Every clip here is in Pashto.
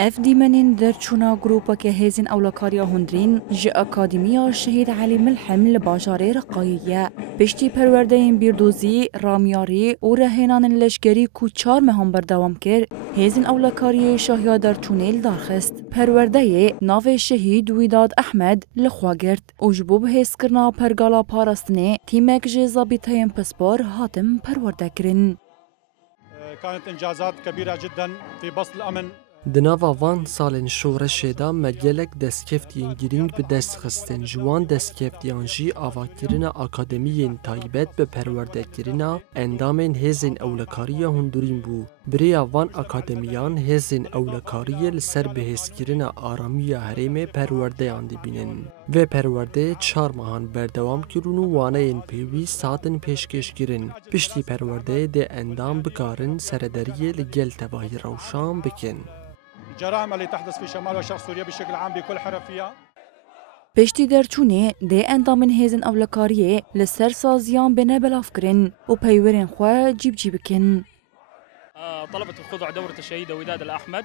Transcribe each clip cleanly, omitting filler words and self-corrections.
اف دیمنین در چونا گروپا که هزین اولکاریا هندرین جه اکادمیا شهید علی ملحم لباجاره رقاییه پشتی پرورده این بیردوزی رامیاری و رهینان لشگری کو 4 مهم بردوام کرد هزین اولکاری شاهیا در تونیل دارخست پرورده ناو شهید ویداد احمد لخواگرد و جبوب هزکرنا پرگالا پارستنه تیمک جه زابطهیم پسپار هاتم پرورده کرن. كانت إنجازات كبيرة جدا في بسط الأمن. دناوا وان سالن شورش دا مگلک دستکفتین گرینگ به دست خستن جوان دستکفتیان جی آواکرین اکادمیین تایبت به پرورده کرنا اندامین هزین اولکاری هندورین بو. بریا وان اکادمیان هزین اولکاری لسر بهز کرنا آرامی حریم پرورده آن بینن. و پرورده 4 ماهان بردوام کرون و وانه این پیوی ساتن پیشکش کرن. پشتی پرورده ده اندام بکارن سردریه لگل تباهی روشان بکن. الجرائم اللي تحدث في شمال وشرق سوريا بشكل عام بكل حرفية. پشتی درچونه ده اندامن هزن اولکاریه لسر سازیان بنا بلافکرین و پیورین خواه جیب کن. طلبت الخضوع دورة الشهيد وداد الأحمد.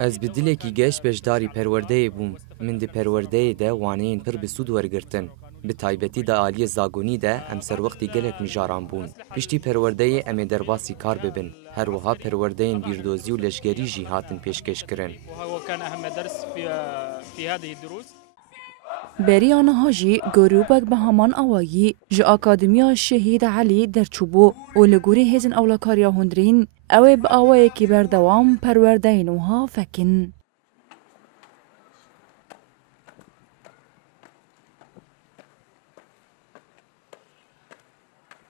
از بدیلکی گشت بجداری پرورده بوم من دی پرورده ده وانین پر بسود ورگرتن به تایبتی ده آلی زاگونی ده ام سر وقتی گلک مجاران بون پشتی پرورده ام درباسی کار ببن هر وها پرورده بیردوزی و لشگری جی هاتن پیشکش کرن وهو كان أهم درس في هذه الدروس. بریان هاجی گروبک به همان آوایی جه اکادمیا شهید علی در چوبو و لگوری هزن اولکاریا هندرین اوه به آوایی که بردوام پرورده نوها فکن.